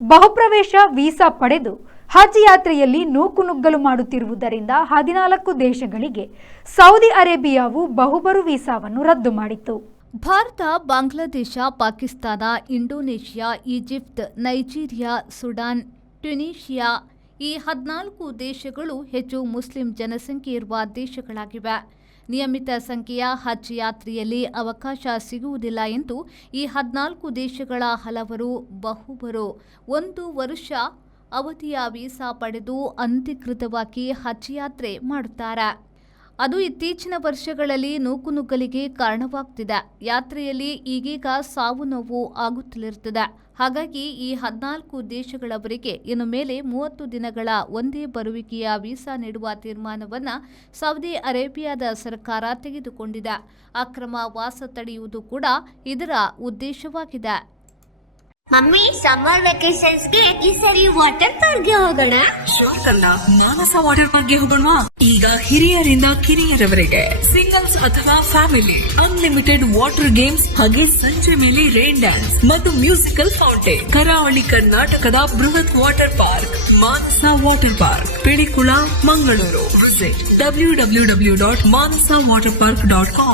ಬಹುಪ್ರವೇಶ visa ಪಡೆದು ಹಜ್ ಯಾತ್ರೆಯಲ್ಲಿ ನೂಕುನುಗ್ಗಲು ಮಾಡುತ್ತಿರುವುದರಿಂದ 14 ದೇಶಗಳಿಗೆ ಸೌದಿ ಅರೇಬಿಯಾವು ಬಹುಬರು ವೀಸಾವನ್ನು ರದ್ದು ಮಾಡಿತ್ತು. Bharat, Bangladesh, Pakistan, Indonesia, Egypt, Nigeria, Sudan, Tunisia ಈ 14 ದೇಶಗಳು ಹೆಚ್ಚು ಮುಸ್ಲಿಂ ಜನಸಂಖ್ಯೆ ಇರುವ ದೇಶಗಳಾಗಿವೆ. ನಿಯಮಿತ ಸಂಖ್ಯೆಯ ಹಜ್ ಯಾತ್ರೆಯಲ್ಲಿ ಅವಕಾಶ ಸಿಗುವುದಿಲ್ಲ ಎಂದು ಈ 14 ದೇಶಗಳ ಹಲವರು ಬಹುಬರು 1 ವರ್ಷ ಅವಧಿಯ ವೀಸಾ ಪಡೆದು ಅನಧಿಕೃತವಾಗಿ ಹಜ್ ಯಾತ್ರೆ ಮಾಡುತ್ತಾರೆ. ಅದು ಇತ್ತೀಚಿನ ವರ್ಷಗಳಲ್ಲಿ ನೂಕುನುಗ್ಗಲಿಗೆ ಕಾರಣವಾಗುತ್ತಿದೆ. ಯಾತ್ರೆಯಲ್ಲಿ ಈಗೀಗ ಸಾವು ನೋವು ಆಗುತ್ತಲಿರುತ್ತದೆ. ಹಾಗಾಗಿ ಈ 14 ದೇಶಗಳವರಿಗೆ ಇನ್ನು ಮೇಲೆ 30 ದಿನಗಳ ಒಂದೇ ಬರುವಿಕೆಯ ವೀಸಾ ನೀಡುವ ತೀರ್ಮಾನವನ್ನು ಸೌದಿ ಅರೇಬಿಯಾದ ಸರ್ಕಾರ ತೆಗೆದುಕೊಂಡಿದೆ. ಅಕ್ರಮ ವಾಸ ತಡೆಯುವುದು ಕೂಡ ಇದರ ಉದ್ದೇಶವಾಗಿದೆ. ಮಮ್ಮಿ, ಸಮ್ಮರ್ ವೆಕೇಶನ್ಸ್ ಗೆ ಈ ಸರಿ ವಾಟರ್ ಪಾರ್ಕ್ ಗೆ ಹೋಗೋಣ. ಮಾನಸ ವಾಟರ್ ಪಾರ್ಕ್ ಗೆ ಹೋಗೋಣ. ಈಗ ಹಿರಿಯರಿಂದ ಕಿರಿಯರವರೆಗೆ ಸಿಂಗಲ್ಸ್ ಅಥವಾ ಫ್ಯಾಮಿಲಿ ಅನ್ಲಿಮಿಟೆಡ್ ವಾಟರ್ ಗೇಮ್ಸ್ ಹಾಗೆ ಸಂಜೆ ಮೇಲೆ ರೈನ್ ಡ್ಯಾನ್ಸ್ ಮತ್ತು ಮ್ಯೂಸಿಕಲ್ ಫೌಂಟೇನ್. ಕರಾವಳಿ ಕರ್ನಾಟಕದ ಬೃಹತ್ water park Manasa water park, Pilikula, Mangaluru. Visit www.manasawaterpark.com.